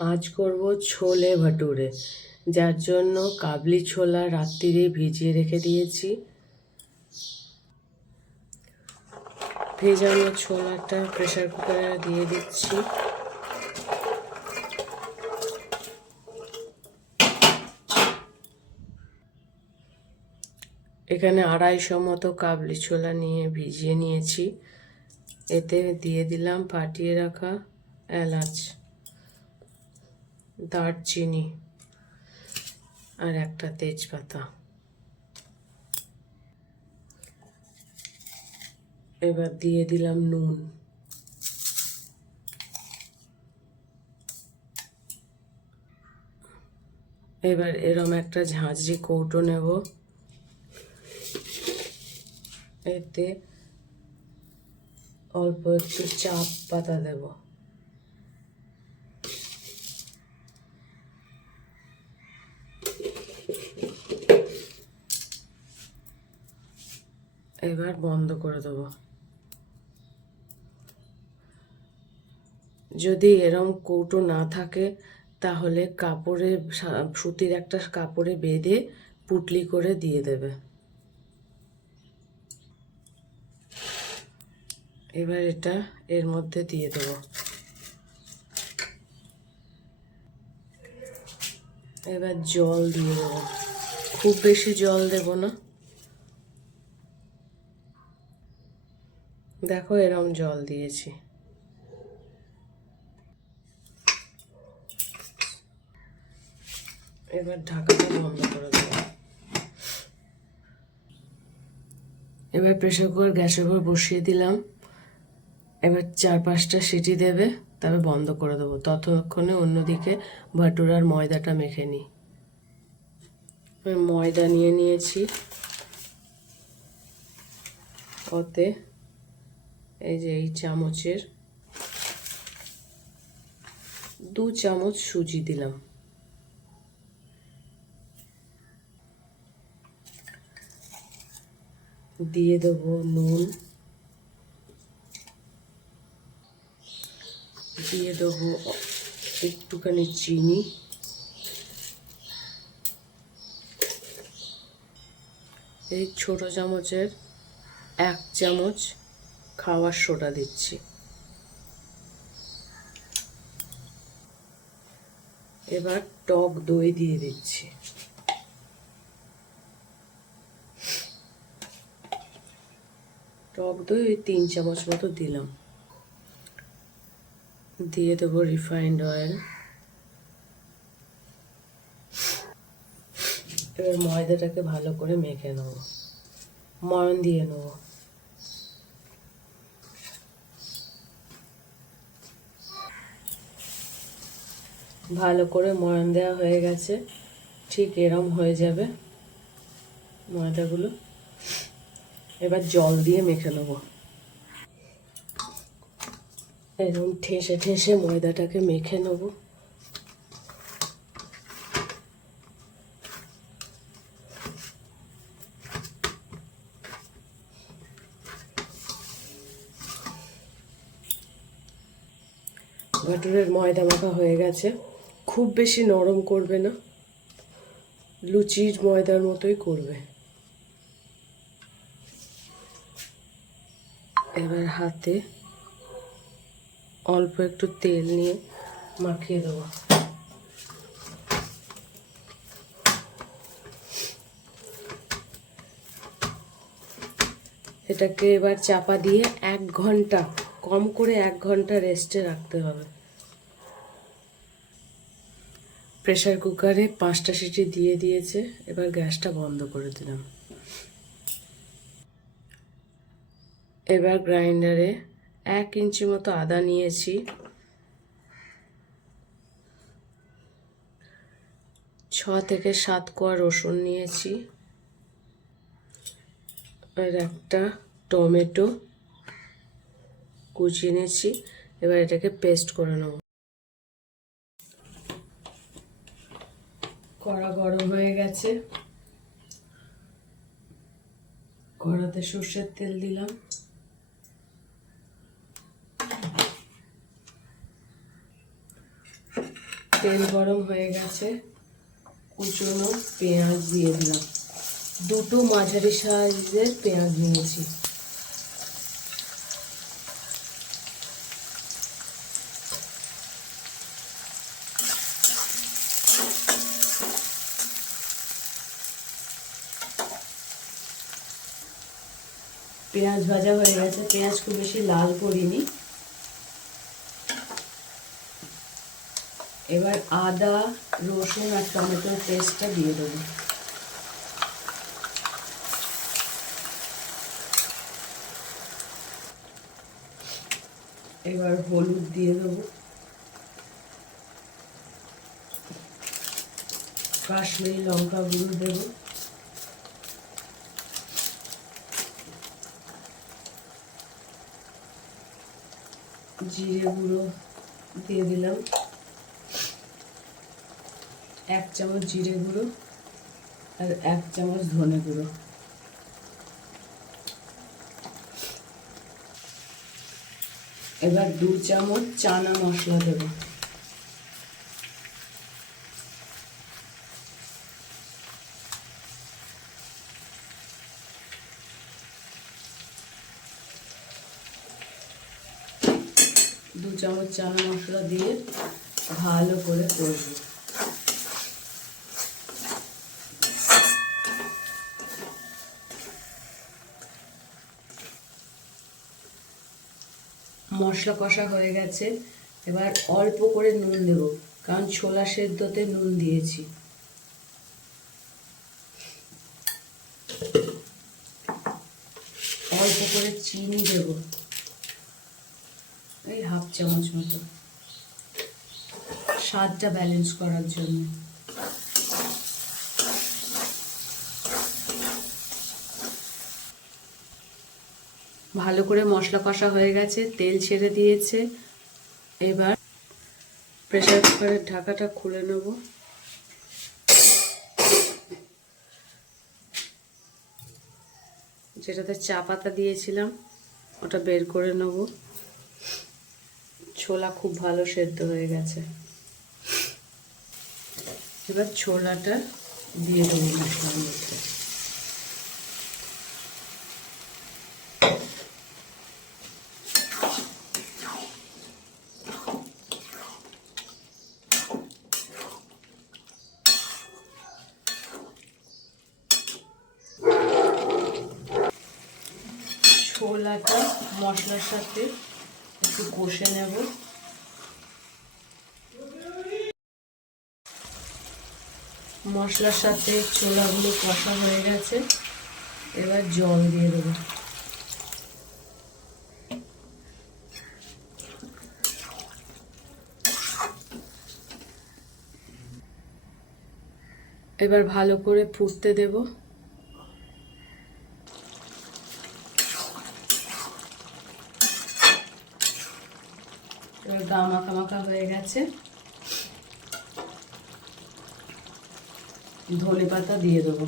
আজ করব ছোলে ভাটুরে, যার জন্য কাবলি ছোলা রাত্রিরে ভিজিয়ে রেখে দিয়েছি। ভেজানো ছোলাটা প্রেসার কুকারে দিয়ে দিচ্ছি। এখানে 250 মতো কাবলি ছোলা নিয়ে ভিজিয়ে নিয়েছি। এতে দিয়ে দিলাম ফাটিয়ে রাখা এলাচ, দারচিনি আর একটা তেজপাতা। এবার দিয়ে দিলাম নুন। এবার এরম একটা ঝাঁঝরি কৌটো নেব, এতে অল্প একটু চাপ পাতা দেব। এবার বন্ধ করে দেব। যদি এরম কৌটো না থাকে তাহলে কাপড়ে, সুতির একটা কাপড়ে বেঁধে পুটলি করে দিয়ে দেবে। এবার এটা এর মধ্যে দিয়ে দেব। এবার জল দিয়ে দেবো, খুব বেশি জল দেব না। দেখো এরম জল দিয়েছি। এবার ঢাকাটা বন্ধ করে দেবো। এবার প্রেসার কুকার গ্যাসের উপর বসিয়ে দিলাম। এবার 4-5টা সিটি দেবে, তবে বন্ধ করে দেবো। ততক্ষণে অন্যদিকে ভাটুরার ময়দাটা মেখে নিই। ময়দা নিয়ে নিয়েছি, ওতে এই যে এই চামচের 2 চামচ সুজি দিলাম। দিয়ে দেবো নুন, দিয়ে দেবো একটুখানি চিনি, এই ছোট চামচের 1 চামচ খাওয়ার সোডা দিচ্ছি। এবার টক দই দিয়ে দিচ্ছি। টক দই ওই 3 চামচ মতো দিলাম। দিয়ে দেবো রিফাইন্ড অয়েল। এবার ময়দাটাকে ভালো করে মেখে নেব, ময়ন দিয়ে নেব। ভালো করে ময়ন দেওয়া হয়ে গেছে, ঠিক এরম হয়ে যাবে ময়দাগুলো। এবার জল দিয়ে মেখে নেব। এরকম ঠেসে ঠেসে ময়দাটাকে মেখে নেব। ভাটুরের ময়দা মাখা হয়ে গেছে। খুব বেশি নরম করবে না, লুচির ময়দার মতোই করবে। এবার হাতে অল্প একটু তেল নিয়ে মাখিয়ে দেবো। এটাকে এবার চাপা দিয়ে 1 ঘন্টা, কম করে 1 ঘন্টা রেস্টে রাখতে হবে। প্রেসার কুকারে 5টা সিটি দিয়ে দিয়েছে, এবার গ্যাসটা বন্ধ করে দিলাম। এবার গ্রাইন্ডারে 1 ইঞ্চি মতো আদা নিয়েছি, 6 থেকে 7 কোয়া রসুন নিয়েছি, আর একটা টমেটো কুচিয়ে নিয়েছি। এবার এটাকে পেস্ট করে নেব। কড়া গরম হয়ে গেছে, কড়াতে সর্ষের তেল দিলাম। তেল গরম হয়ে গেছে, কুচনো পেঁয়াজ দিয়ে দিলাম। দুটো মাঝারি সাইজের পেঁয়াজ নিয়েছি। পেঁয়াজ ভাজা হয়ে গেছে, পেঁয়াজ খুব বেশি লাল করিনি। এবার আদা, রসুন আর টমেটোর পেস্টটা দিয়ে দেবো। এবার হলুদ দিয়ে দেবো, কাশ্মীরি লঙ্কা গুঁড়ো দেবো, জিরে গুঁড়ো দিয়ে দিলাম, 1 চামচ জিরে গুঁড়ো আর 1 চামচ ধনে গুঁড়ো। এবার 2 চামচ চানা মশলা দেব। দু চামচ চানা মশলা দিয়ে ভালো করে কষবো। মশলা কষা হয়ে গেছে, এবার অল্প করে নুন দেব, কারণ ছোলা সেদ্ধতে নুন দিয়েছি। অল্প করে চিনি দেব, এই 1/2 চামচ মতো, স্বাদটা ব্যালেন্স করার জন্য। ভালো করে মশলা কষা হয়ে গেছে, তেল ছেড়ে দিয়েছে। এবার প্রেসার কুকারের ঢাকাটা খুলে নেব। যেটাতে চা পাতা দিয়েছিলাম ওটা বের করে নেব। ছোলা খুব ভালো সেদ্ধ হয়ে গেছে। এবার ছোলাটা দিয়ে দেবো মশলার মধ্যে। ছোলাটা মশলার সাথে একটু কষে নেব। মশলার সাথে ছোলাগুলো কষা হয়ে গেছে, এবার জল দিয়ে দেবো। এবার ভালো করে ফুটতে দেব। এবার গা মাখা মাখা হয়ে গেছে, ধনে পাতা দিয়ে দেবো।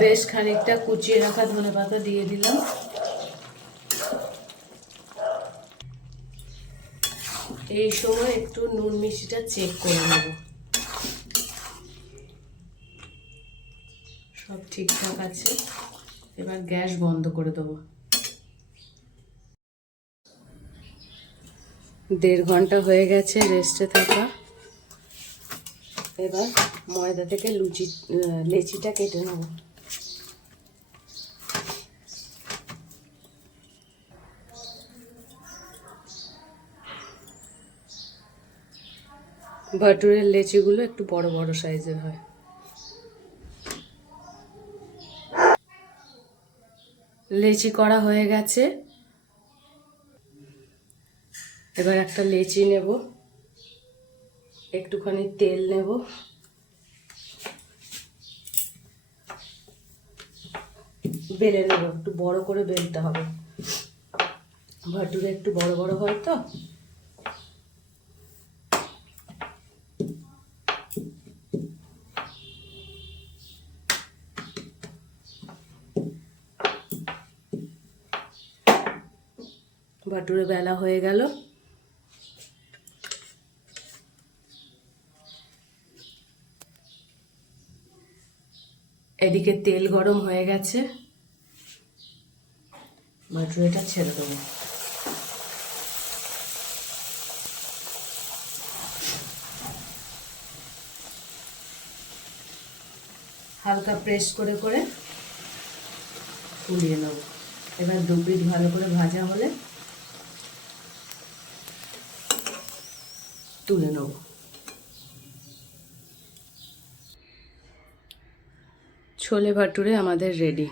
বেশ খানিকটা কুচিয়ে রাখা ধনে পাতা দিয়ে দিলাম। এই সময় একটু নুন মিষ্টিটা চেক করে নেব। সব ঠিকঠাক আছে, এবার গ্যাস বন্ধ করে দেবো। 1.5 ঘন্টা হয়ে গেছে রেস্টে থাকা। এবার ময়দা থেকে লেচিটা কেটে নেব। ভাটুরের লেচিগুলো একটু বড় বড় সাইজের হয়। লেচি করা হয়ে গেছে, এবার একটা লেচি নেব, একটুখানি তেল নেব, বেলে নেব। একটু বড় করে বেলতে হবে, ভাটুরে একটু বড় বড় হয় তো। ভাটুরে বেলা হয়ে গেল। এদিকে তেল গরম হয়ে গেছে, ভাটুরেটা ছেড়ে দেবো। হালকা প্রেস করে করে উলিয়ে নেব। এবার দু পিঠ ভালো করে ভাজা হলে তুলে নেব। ছোলে ভাটুরে আমাদের রেডি।